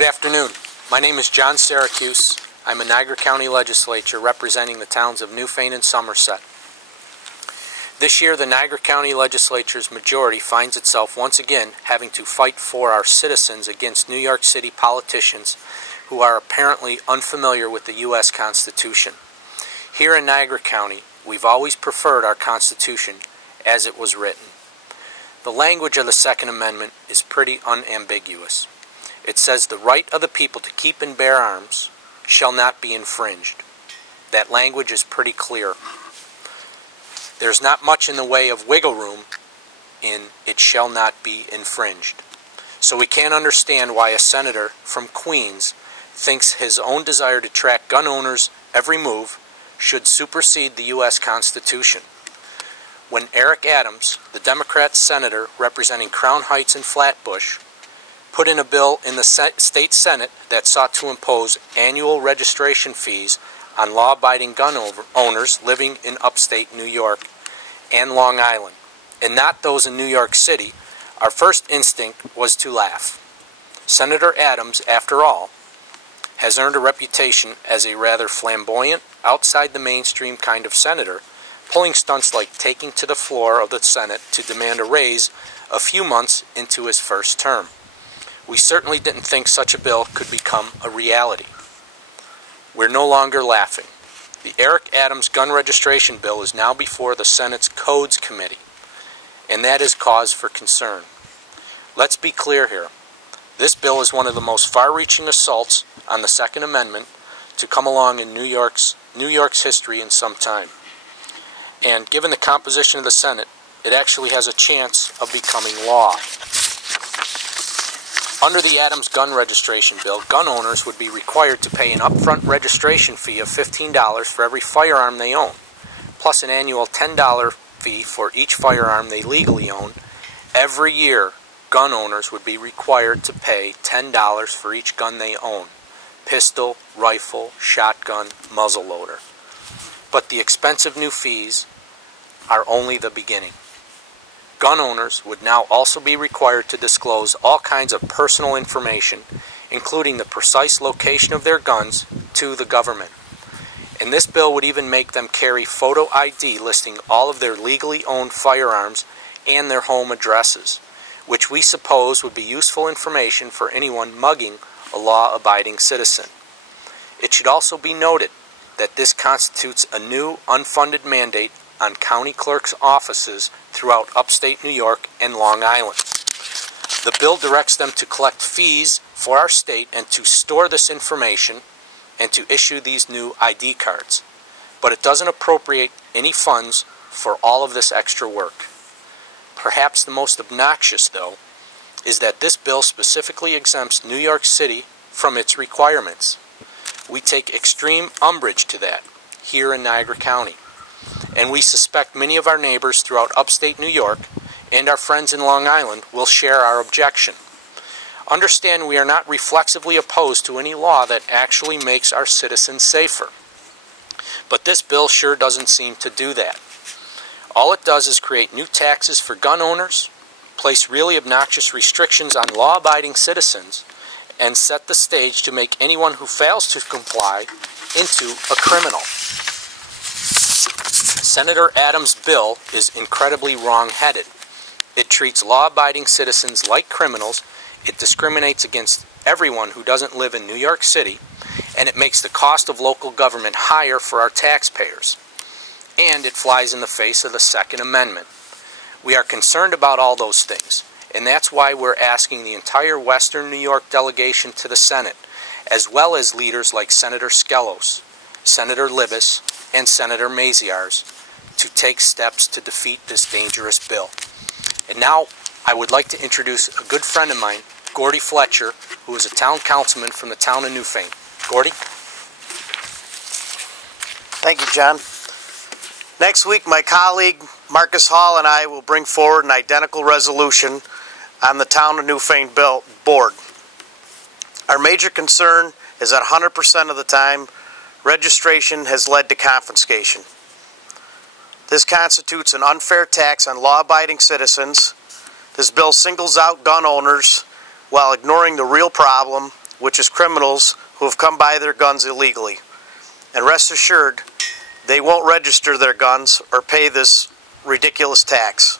Good afternoon. My name is John Syracuse. I'm a Niagara County Legislator representing the towns of Newfane and Somerset. This year, the Niagara County Legislature's majority finds itself once again having to fight for our citizens against New York City politicians who are apparently unfamiliar with the U.S. Constitution. Here in Niagara County, we've always preferred our Constitution as it was written. The language of the Second Amendment is pretty unambiguous. It says the right of the people to keep and bear arms shall not be infringed. That language is pretty clear. There's not much in the way of wiggle room in it shall not be infringed. So we can't understand why a senator from Queens thinks his own desire to track gun owners' every move should supersede the U.S. Constitution. When Eric Adams, the Democrat senator representing Crown Heights and Flatbush, put in a bill in the State Senate that sought to impose annual registration fees on law-abiding gun owners living in upstate New York and Long Island, and not those in New York City, our first instinct was to laugh. Senator Adams, after all, has earned a reputation as a rather flamboyant, outside-the-mainstream kind of senator, pulling stunts like taking to the floor of the Senate to demand a raise a few months into his first term. We certainly didn't think such a bill could become a reality. We're no longer laughing. The Eric Adams gun registration bill is now before the Senate's Codes Committee, and that is cause for concern. Let's be clear here. This bill is one of the most far-reaching assaults on the Second Amendment to come along in New York's history in some time. And given the composition of the Senate, it actually has a chance of becoming law. Under the Adams gun registration bill, gun owners would be required to pay an upfront registration fee of $15 for every firearm they own, plus an annual $10 fee for each firearm they legally own. Every year, gun owners would be required to pay $10 for each gun they own: pistol, rifle, shotgun, muzzleloader. But the expensive new fees are only the beginning. Gun owners would now also be required to disclose all kinds of personal information, including the precise location of their guns, to the government. And this bill would even make them carry photo ID listing all of their legally owned firearms and their home addresses, which we suppose would be useful information for anyone mugging a law-abiding citizen. It should also be noted that this constitutes a new unfunded mandate on county clerks' offices throughout upstate New York and Long Island. The bill directs them to collect fees for our state and to store this information and to issue these new ID cards. But it doesn't appropriate any funds for all of this extra work. Perhaps the most obnoxious, though, is that this bill specifically exempts New York City from its requirements. We take extreme umbrage to that here in Niagara County. And we suspect many of our neighbors throughout upstate New York and our friends in Long Island will share our objection. Understand we are not reflexively opposed to any law that actually makes our citizens safer. But this bill sure doesn't seem to do that. All it does is create new taxes for gun owners, place really obnoxious restrictions on law-abiding citizens, and set the stage to make anyone who fails to comply into a criminal. Senator Adams' bill is incredibly wrong-headed. It treats law-abiding citizens like criminals, it discriminates against everyone who doesn't live in New York City, and it makes the cost of local government higher for our taxpayers. And it flies in the face of the Second Amendment. We are concerned about all those things, and that's why we're asking the entire Western New York delegation to the Senate, as well as leaders like Senator Skelos, Senator Libous, and Senator Maziarz, to take steps to defeat this dangerous bill. And now I would like to introduce a good friend of mine, Gordy Fletcher, who is a town councilman from the town of Newfane. Gordy? Thank you, John. Next week, my colleague Marcus Hall and I will bring forward an identical resolution on the town of Newfane bill board. Our major concern is that 100% of the time, registration has led to confiscation. This constitutes an unfair tax on law-abiding citizens. This bill singles out gun owners while ignoring the real problem, which is criminals who have come by their guns illegally. And rest assured, they won't register their guns or pay this ridiculous tax.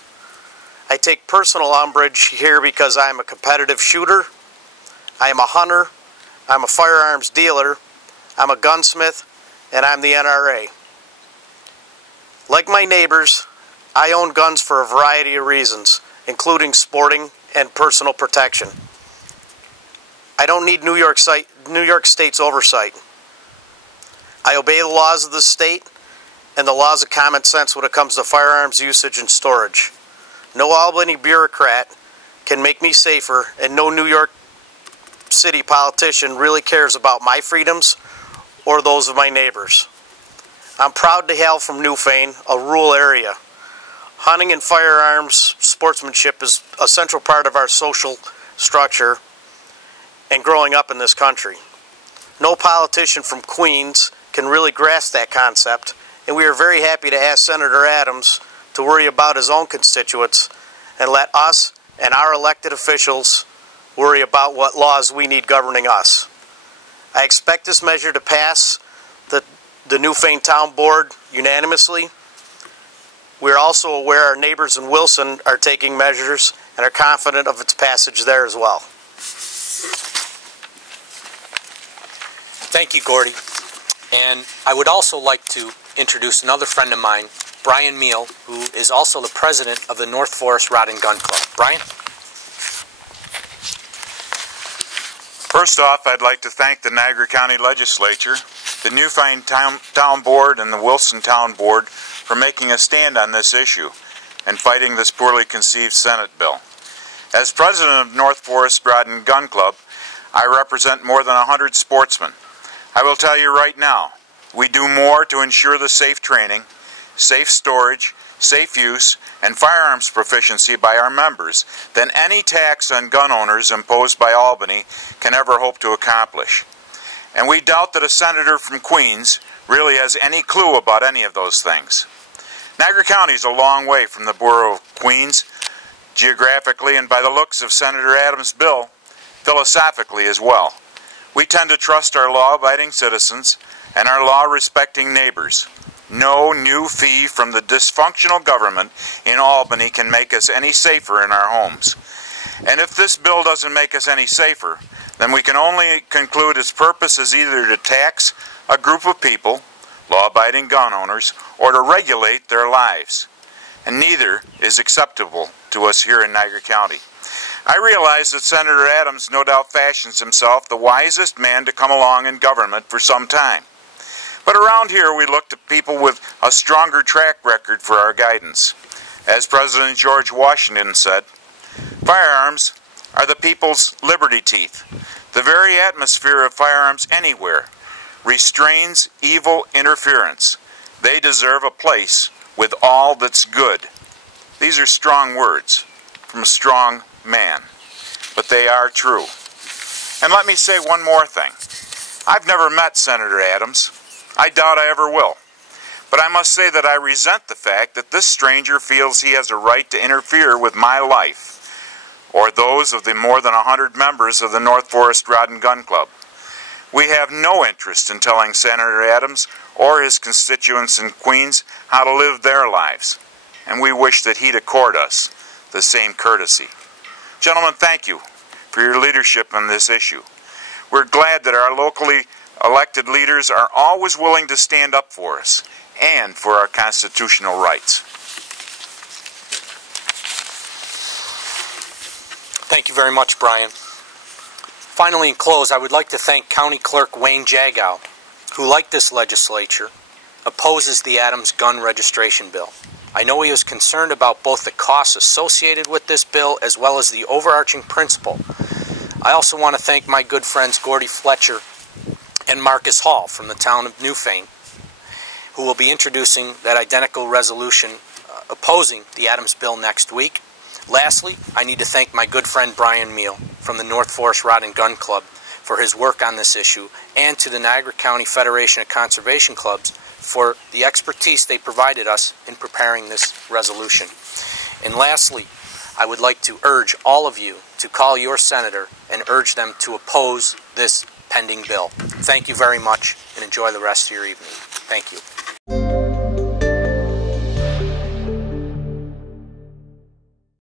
I take personal umbrage here because I am a competitive shooter, I am a hunter, I'm a firearms dealer, I'm a gunsmith, and I'm the NRA. Like my neighbors, I own guns for a variety of reasons, including sporting and personal protection. I don't need New York State's oversight. I obey the laws of the state and the laws of common sense when it comes to firearms usage and storage. No Albany bureaucrat can make me safer, and no New York City politician really cares about my freedoms or those of my neighbors. I'm proud to hail from Newfane, a rural area. Hunting and firearms sportsmanship is a central part of our social structure and growing up in this country. No politician from Queens can really grasp that concept, and we are very happy to ask Senator Adams to worry about his own constituents and let us and our elected officials worry about what laws we need governing us. I expect this measure to pass the Newfane Town Board unanimously. We are also aware our neighbors in Wilson are taking measures and are confident of its passage there as well. Thank you, Gordy. And I would also like to introduce another friend of mine, Brian Meal, who is also the president of the North Forest Rod and Gun Club. Brian? First off, I'd like to thank the Niagara County Legislature, the Newfane Town Board, and the Wilson Town Board for making a stand on this issue and fighting this poorly conceived Senate bill. As president of North Forest Rod and Gun Club, I represent more than 100 sportsmen. I will tell you right now, we do more to ensure the safe training, safe storage, safe use, and firearms proficiency by our members than any tax on gun owners imposed by Albany can ever hope to accomplish. And we doubt that a senator from Queens really has any clue about any of those things. Niagara County is a long way from the borough of Queens, geographically, and by the looks of Senator Adams' bill, philosophically as well. We tend to trust our law-abiding citizens and our law-respecting neighbors. No new fee from the dysfunctional government in Albany can make us any safer in our homes. And if this bill doesn't make us any safer, then we can only conclude its purpose is either to tax a group of people, law-abiding gun owners, or to regulate their lives. And neither is acceptable to us here in Niagara County. I realize that Senator Adams no doubt fashions himself the wisest man to come along in government for some time. But around here we look to people with a stronger track record for our guidance. As President George Washington said, firearms are the people's liberty teeth. The very atmosphere of firearms anywhere restrains evil interference. They deserve a place with all that's good. These are strong words from a strong man, but they are true. And let me say one more thing. I've never met Senator Adams. I doubt I ever will. But I must say that I resent the fact that this stranger feels he has a right to interfere with my life, or those of the more than 100 members of the North Forest Rod and Gun Club. We have no interest in telling Senator Adams or his constituents in Queens how to live their lives, and we wish that he'd accord us the same courtesy. Gentlemen, thank you for your leadership on this issue. We're glad that our locally elected leaders are always willing to stand up for us and for our constitutional rights. Thank you very much, Brian. Finally, in close, I would like to thank County Clerk Wayne Jagow, who, like this legislature, opposes the Adams gun registration bill. I know he was concerned about both the costs associated with this bill as well as the overarching principle. I also want to thank my good friends Gordy Fletcher and Marcus Hall from the town of Newfane, who will be introducing that identical resolution opposing the Adams bill next week. Lastly, I need to thank my good friend Brian Meal from the North Forest Rod and Gun Club for his work on this issue, and to the Niagara County Federation of Conservation Clubs for the expertise they provided us in preparing this resolution. And lastly, I would like to urge all of you to call your senator and urge them to oppose this pending bill. Thank you very much, and enjoy the rest of your evening. Thank you.